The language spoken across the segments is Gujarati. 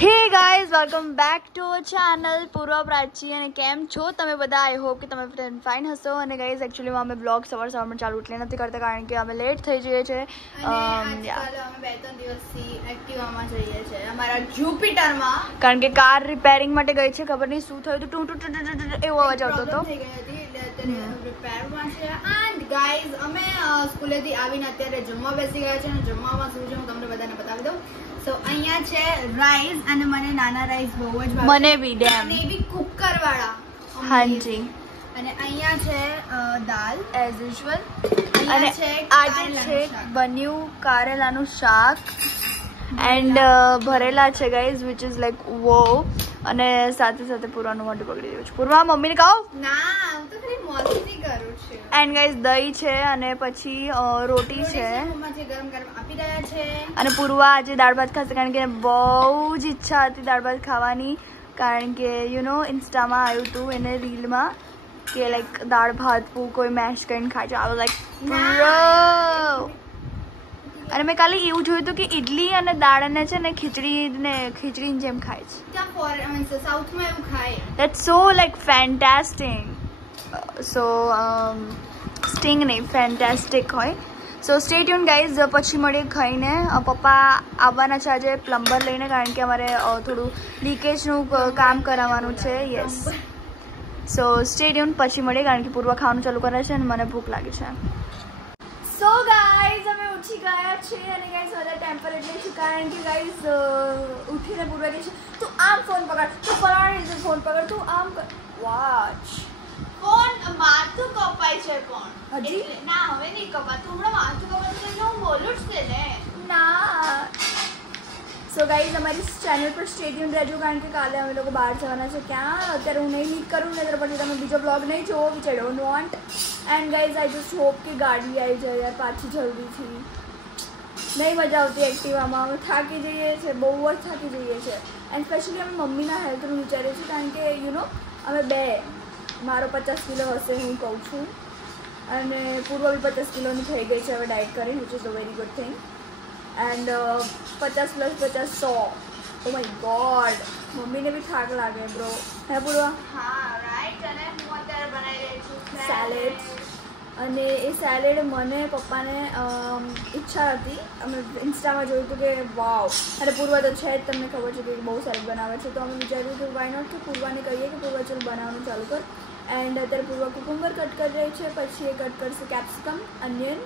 Hey guys welcome back to our channel Purva Prachi અને કેમ છો તમે બધા? આઈ હોપ કે તમે ફાઇન હશો. અને ગાઈઝ એકચ્યુઅલી અમે બ્લોગ સવારમાં ચાલુ એટલે નથી કરતા કારણ કે અમે લેટ થઈ જઈએ છીએ. અમે 2-3 દિવસથી એક્ટિવામાં જઈએ છીએ અમારા જુપિટરમાં, કારણ કે કાર રિપેરિંગ માટે ગઈ છે. ખબર નહીં શું થયું હતું, ટુ એવો અવાજ આવતો હતો. રિપેરમાં છે. એન્ડ ગાઈઝ અમે સ્કૂલેથી આવીને અત્યારે જમવા બેસી ગયા છે અને જમવામાં શું છે હું તમને બધાને બતાવી દઉં. સો અહીંયા છે રાઈસ અને મને નાના રાઈસ બહુ જ ભાવે. મને બી ડેમ અને એ બી કુકર વાળા. હાજી. અને અહીંયા છે દાલ એઝ યુઝ્યુઅલ. અને આજે છે બન્યું કારેલાનું શાક એન્ડ ભરેલા છે ગાઈઝ વિચ ઇઝ લાઈક વો. અને સાથે સાથે પૂર્વાનું મોઢું પકડી રહ્યું છે. પૂર્વા મમ્મીને કહો ના, હું તો ખાલી મસ્તી કરું છું. એન્ડ ગાઈઝ દહીં છે અને પછી રોટી છે. મમ્માજી ગરમ ગરમ આપી રહ્યા છે. અને પૂર્વા આજે દાળ ભાત ખાશે કારણ કે બહુ જ ઈચ્છા હતી દાળ ભાત ખાવાની. કારણ કે યુ નો ઇન્સ્ટામાં આવ્યું હતું એને રીલમાં કે લાઈક દાળ ભાત કોઈ મેશ કરીને ખાય છે. આવું લાઈક અને મેં કાલે એવું જોયું હતું કે ઇડલી અને દાળ અને છે ને ખીચડીની જેમ ખાય છે. ત્યાં સાઉથમાં એવું ખાય. That's so like fantastic. So sting નહીં, ફેન્ટાસ્ટિક હોય. સો સ્ટે ટ્યુન ગાઈઝ. પછી મળીએ ખાઈને. પપ્પા આવવાના છે આજે પ્લમ્બર લઈને કારણ કે અમારે થોડું લીકેજનું કામ કરાવવાનું છે. યસ. સો સ્ટે ટ્યુન. પછી મળીએ કારણ કે પૂર્વ ખાવાનું ચાલુ કરે છે અને મને ભૂખ લાગી છે. સો ગાઈઝ અમે ઉઠી ગયા છીએ અને ગાઈઝ બધા ટેમ્પરેચર છે કારણ કે ગાઈઝ ઉઠીને પૂર્વ કે છે તું આમ ફોન પકડ, તું ફલાણી રીતે ફોન પકડ, તું આમ કર. વોચ ફોન માથું કપાય છે પણ હજી ના હવે નહીં કપાતું. હમણાં માથું કપાતું એટલે હું બોલું જ છે ને. ના. સો ગાઈઝ અમારી ચેનલ પર સ્ટે ટ્યુન રહેજો કારણ કે કાલે અમે લોકો બહાર જવાના છે. ક્યાં અત્યારે હું નહીં લીક કરું ને તો પછી તમે બીજો બ્લોગ નહીં જોવો which I don't want. And guys I just hope કે ગાડી આવી જાય યાર પાછી જલ્દીથી. નહીં મજા આવતી એક્ટિવામાં. અમે થાકી જઈએ છીએ, બહુ જ થાકી જઈએ છીએ. એન્ડ સ્પેશિયલી અમે મમ્મીના હેલ્થનું વિચારીએ છીએ કારણ કે યુ નો અમે બે, મારો 50 કિલો હશે હું કહું છું અને પૂર્વ બી 50 કિલોની થઈ ગઈ છે હવે ડાયટ કરી, which is a very good thing. And 50 + 50 100. O my God. મમ્મીને બી થાક લાગે બ્રો. હે પૂર્વા? હા રાઈટ. અને હું અત્યારે બનાવી રહી છું સેલેડ. અને એ સેલેડ મને પપ્પાને ઈચ્છા હતી, અમે ઇન્સ્ટામાં જોયું હતું કે વાવ. અને પૂર્વા તો છે જ, તમને ખબર છે કે બહુ સેલેડ બનાવે છે. તો અમે વિચાર્યું કે વાય નોટ કે પૂર્વાને કહીએ કે પૂર્વા ચલ બનાવવાનું ચાલુ કર. એન્ડ અત્યારે પૂર્વા કુકુમ્બર કટ કરી રહી છે. પછી એ કટ કરશે કેપ્સિકમ, અનિયન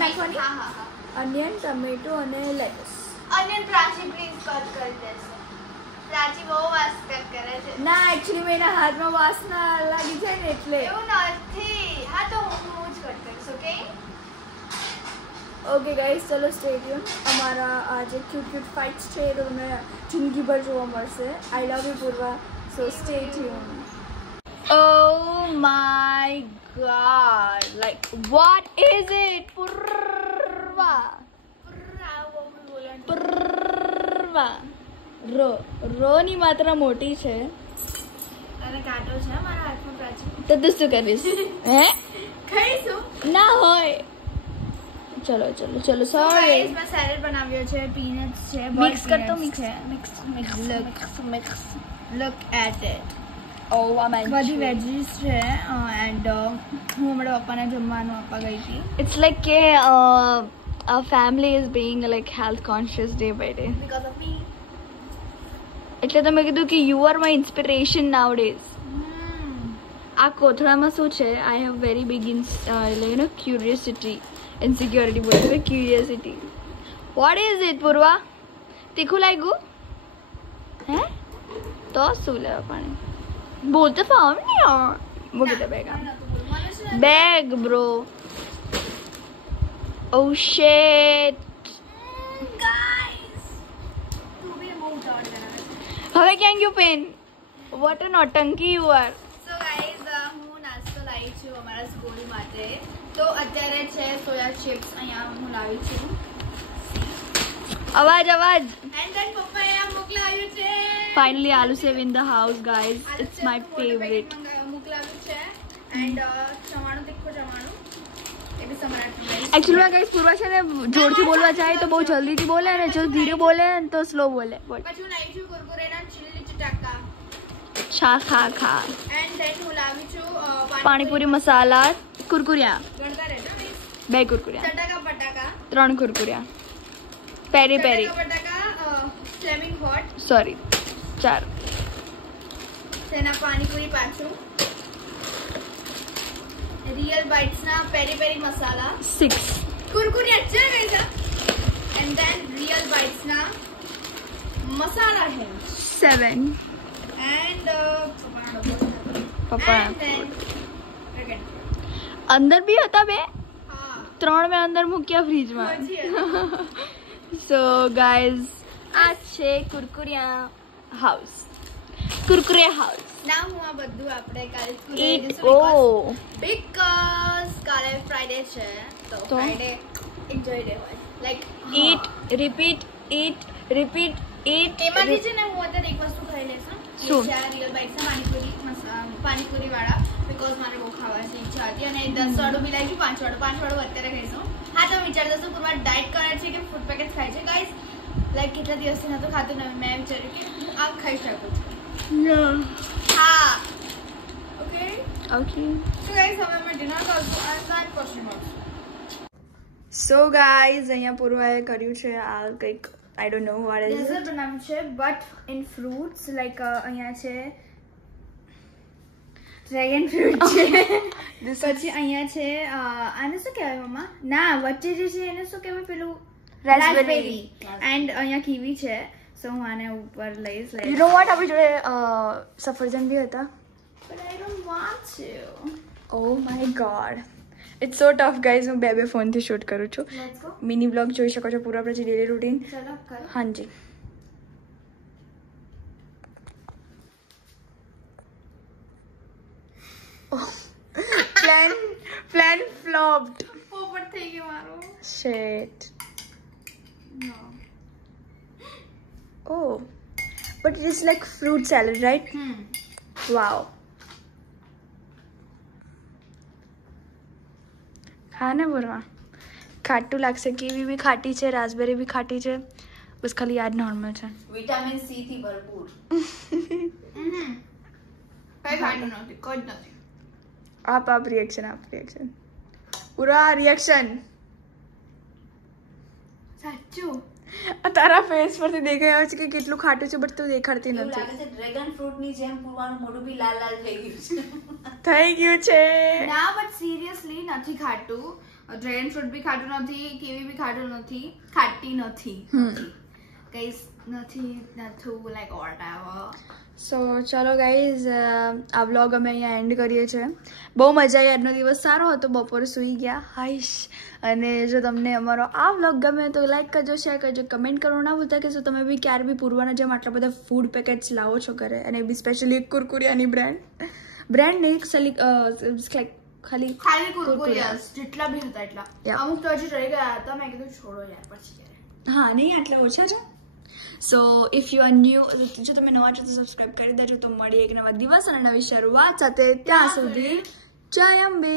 નાખવાની. હા હા હા. અનિયન, ટમેટો અને lettuce. Onion Prachi please cut કરી દેશે. પ્રાચી બહુ વાસ કટ કરે છે. ના એકચ્યુઅલી મેં એના હાથમાં વાસના લાગી જાય ને એટલે. એવું નથી. હા તો હું જ કટ કરીશ. ઓકે ઓકે ગાઈઝ ચલો સ્ટે ટ્યુન. અમારા આ જે ક્યુટ ફાઇટ્સ છે એ તો તમને જિંદગીભર જોવા મળશે. I love you Purva. So stay tune. Oh my god, like what is it? Purva રો ની માત્રા મોટી છે અને કાંટો છે મારા હાથમાં પ્રાચી. તો તું શું કરીશ? હે ખાઈશું ના હોય. ચલો ચલો ચલો સોરી. ગાઈસ મેં સેલેડ બનાવ્યો છે. પીનટ્સ છે. મિક્સ કર તો મિક્સ લુક એટ ઇટ. ઓ આમાં બધી વેજીસ છે. એન્ડ હું હમણાં પપ્પાને જમવાનું આપવા ગઈ હતી. ઇટ્સ લાઈક કે our family is being like health conscious day by day. Because of me. એટલે તમે કીધું કે you are my inspiration nowadays. આ કોથળામાં શું છે? I have very big you know curiosity, insecurity બોલે curiosity. What is it પૂર્વા? તીખું લાગ્યું? હે તો શું લેવા પાણી બોલતે ફાવ ને યાર. મૂકી દે bag bro. Oh shit. Guys તું બી બહુ ઉતાવળ કરે છે. હવે ક્યાં ગયું પેન? What a નોટંકી you are. સો ગાઈઝ હું નાસ્તો લાવી છું અમારા સ્કૂલ માટે. તો અત્યારે છે સોયા ચિપ્સ. અહીંયા હું લાવી છું. અવાજ એન્ડ ધેન પપ્પાએ આ મોકલાવ્યું છે. finally aloo save in the house guys. It's my favorite. મોકલાવ્યું છે. એન્ડ ચવાણું તીખું ચવાણું એ this summer at night. Actually में गाइस પૂર્વા છે ને જોરથી બોલવા જાય તો બહુ જલ્દીથી બોલે અને જો ધીરે બોલે તો સ્લો બોલે. બોલ. પછી હું લાવી છું કુરકુરેના ચીલી ચટાકા. છા ખા ખા. એન્ડ ધેન હું લાવી છું પાણીપુરી મસાલા કુરકુરિયા. ગણતા રહેજો ને. 2 કુરકુરિયા. ચટાકા પટાકા. 3 કુરકુરિયા. પેરી પેરી. ચટાકા પટાકા ફ્લેમિંગ હોટ. સોરી 4. તેના પાણીપુરી પાછું. रियल बाइट्स ना पेरी पेरी मसाला 6 कुरकुरे अच्छे हैं क्या एंड देन रियल बाइट्स ना मसाला है 7 एंड पप्पा then अंदर भी होता बे हाँ 3 में अंदर મૂક્યા ફ્રીજ માં સો ગાઈઝ આ છે કુરકુરિયા હાઉસ કુરકુરે હાઉસ ના હું આ બધું આપણે કાલે ઈટ બીકોઝ કાલે ફ્રાઈડે છે તો ફ્રાઈડે એન્જોય ડે હોય લાઈક ઈટ રિપીટ એમાંથી છે ને હું અત્યારે એક વસ્તુ ખાઈ લેશું શું? રિયલ બાઇટ્સ પાણીપુરી વાળા બીકોઝ મારે બહુ ખાવાની ઈચ્છા હતી અને 10 વાળું બી લાવી 5 વાળું અત્યારે ખાઈશું. હા તો વિચારતો છું પૂર્વા ડાયટ કરે છે કે ફૂડ પેકેટ ખાય છે ગાઈઝ લાઈક કેટલા દિવસથી નહોતું ખાતું ને મેં વિચાર્યું કે હું આ ખાઈ શકું છું. हाँ ओके ओके तो गाइस હવે અમે ડિનર કરશું અને સાંજ પછી મળશું. સો ગાઈઝ અહીંયા પૂર્વાએ કર્યું છે આ કંઈક I don't know what is dessert બનાવ્યું છે બટ ઇન ફ્રૂટ્સ લાઈક અહીંયા છે ડ્રેગન ફ્રૂટ છે પછી અહીંયા છે આને શું કહેવાય મમ્મા ના વચ્ચે જે છે એને શું કહેવાય પેલું રાસ્પબેરી એન્ડ અહીંયા કીવી છે સો હું આને ઉપર લઈશ યુ નો વોટ આપણી જોડે સફરજન બી હતા but I don't want to. Oh my god it's so tough guys હું બે ફોનથી શૂટ કરું છું Let's go. મિની બ્લોગ જોઈ શકો છો પૂરા આપણે ડેલી રૂટીન ચલો કર. હાજી પ્લાન ફ્લોપ્ડ પોપટ થઈ ગયો મારો. Shit No. Oh, but it is like fruit salad, right? Wow. खाना बुरा खाटू लागसे कीवी भी खाटी છે રાસબેરી भी ખાટી છે બસ ખાલી યાદ નોર્મલ છે વિટામિન સી થી ભરપૂર. કઈ ખાટું નથી કોઈ જ નથી. આપ રિએક્શન પૂરા રિએક્શન સાચું તારા ફેસ પરથી દેખાય આવે છે કે કેટલું ખાટું છે બટ તું દેખાડતી એવું નથી લાગે છે ડ્રેગન ફ્રૂટ ની જેમ પૂરવાનું મોઢું બી લાલ લાલ થઈ ગયું છે. થઈ ગયું છે ના બટ સિરિયસલી નથી ખાટું. ડ્રેગન ફ્રૂટ બી ખાટું નથી કીવી બી ખાટું નથી ખાટી નથી કઈ નથી લાઈક વોટએવર. સો ચલો ગાઈઝ આ વ્લોગ અમે અહીંયા એન્ડ કરીએ છીએ બહુ મજા આવી આજનો દિવસ સારો હતો બપોરે સૂઈ ગયા હાઈશ અને જો તમને અમારો આ વ્લોગ ગમે તો લાઈક કરજો શેર કરજો કમેન્ટ કરવાનું ના ભૂલતા કે જો તમે બી ક્યારે બી પૂર્વાના જેમ આટલા બધા ફૂડ પેકેટ્સ લાવો છો ઘરે અને બી સ્પેશિયલી એક કુરકુરિયાની બ્રાન્ડ નહીં ખાલી કુરકુરિયાસ જેટલા બી હતા એટલા અમુક તો હજી રહી ગયા હતા મેં કીધું છોડો યાર પછી હા નહીં આટલા ઓછા છે સો ઇફ યુ આર ન્યૂ જો તમે નવા છો તો સબસ્ક્રાઈબ કરી દેજો તો મળી એક નવા દિવસ અને નવી શરૂઆત સાથે ત્યાં સુધી જય અંબે.